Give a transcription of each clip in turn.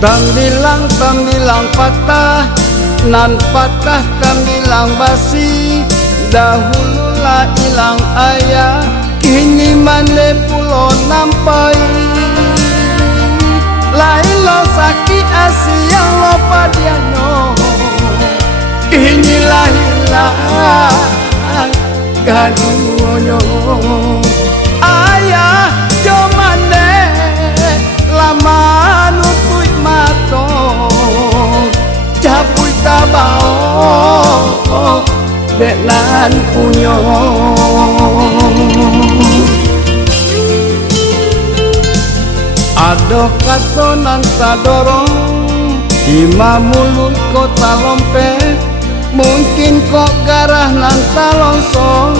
Tambilang patah, nan patah tambilang basi. Dahululah ilang ayah, kini mane pulo nampai. Lain lo sakit asiang lo padianyo, inilah hilang gaduonyo. Ayah jomane lama nutui mato, capui tabao deklan punyo. Ado kato nan tadorong ima mulut kota lompet, mungkin kok garah nan talonsong,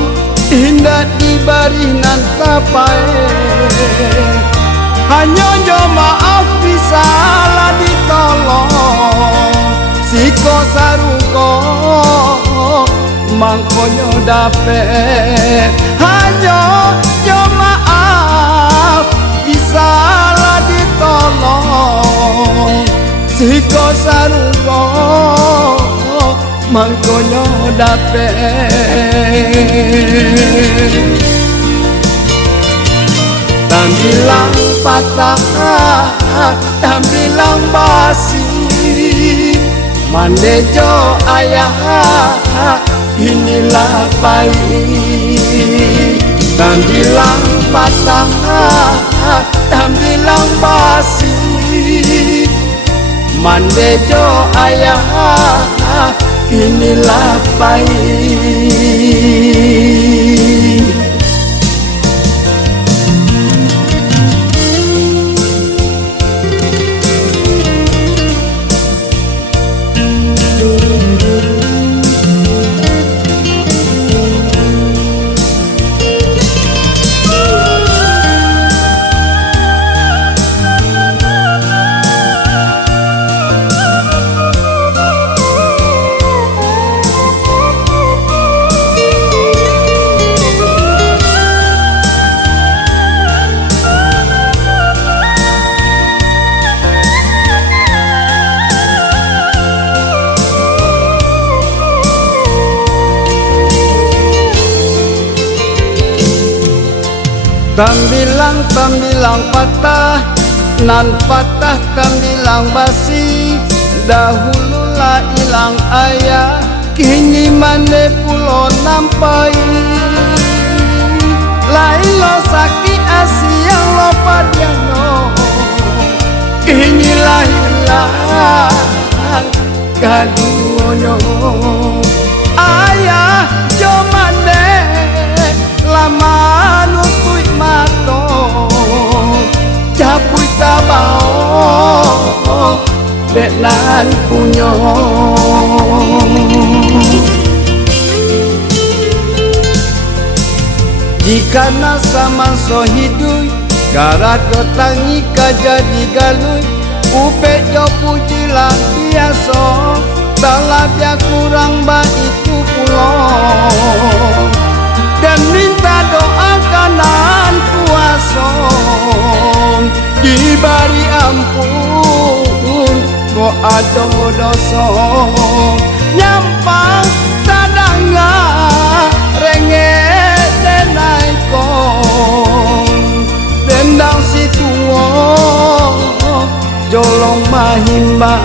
indah dibari nan tapai. Hanya jo maaf bisa lah ditolong, siko saruko mangkonyo dapet. Hanya jo maaf bisa lah ditolong, siko saruko mangkonyo dapet. Tambilang patah, tambilang basi, mandejo ayah, inilah baik. Tambilang patah, tambilang basi, mandejo ayah, inilah baik. Tambilang patah, nan patah tambilang basi. Dahululah ilang ayah, kini mane pulo nampai. Lain lo sakit asiang lo padianyo, inilah hilang gaduonyo. Ayah jomane lama nutui mato, capui tabao deklan punyo. Jika sama so hidup, garat do tangi kajadi galui. Upe jo pujilah biaso, talab ya kurang ba itu pulo. Dan minta doa kanan puasong, diberi ampun kok ada dosa. Nyampang tadanga renge denai kong, dendang si tuwo jolong mahimbau.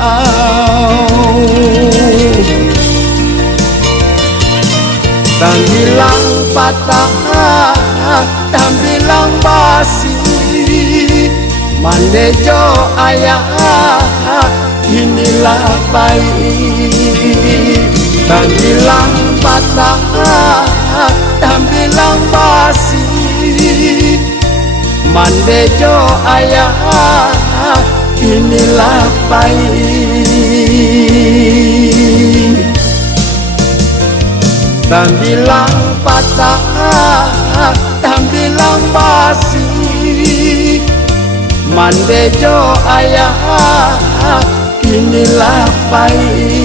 Tambilang patah, tambilang basi, mandejo ayah, inilah baik. Tambilang patah, tambilang basi, mandejo ayah, inilah baik. Tambilang patah, tambilang basi, mandejo ayah, inilah baik.